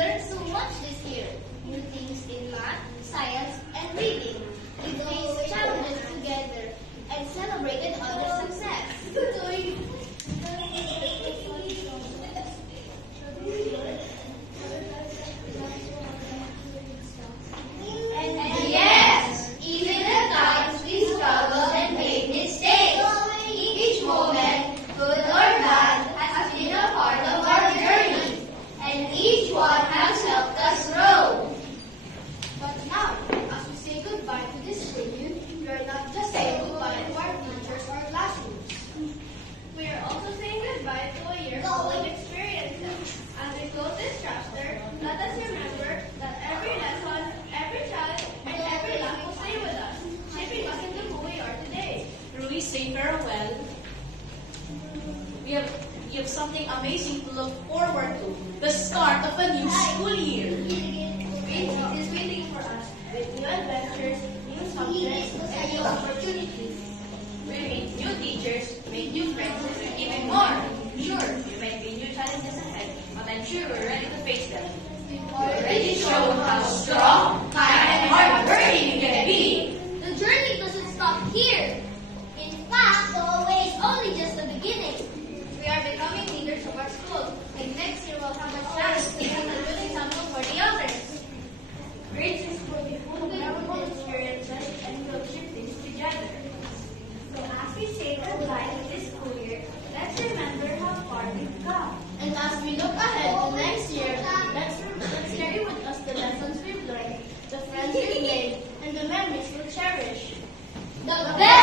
learned so much this year. New things in math, science, and reading. We faced challenges together and celebrated other success. And yes, even at times we struggled and made mistakes. Each moment, good or bad, has been a part of our journey, and each one has helped us grow. But now, as we say goodbye to this reunion, we are not just saying goodbye to our teachers or classrooms. We are also saying goodbye to a year full of experiences. As we close this chapter, let us remember that every lesson, every child, and every laugh will stay with us, shaping us into who we are today. Truly say farewell. You have something amazing to look forward to. The start of a new school year. Spring is waiting for us with new adventures, new subjects, and new opportunities. We meet new teachers, make new friends, and even more. Sure, you might be new challenges ahead, but I'm sure we're ready to face them. We've already shown how strong, kind, and hardworking you can be. The journey doesn't stop here. In fact, it's only just the beginning. We are becoming leaders of our school, and next year we'll have a chance to become a good example for the others. Grade 6 will be full of memorable experiences, and we'll achieve things together. So as we say goodbye to this school year, let's remember how far we've come. And as we look ahead to next year, let's carry with us the lessons we've learned, the friends we've made, and the memories we'll cherish. The best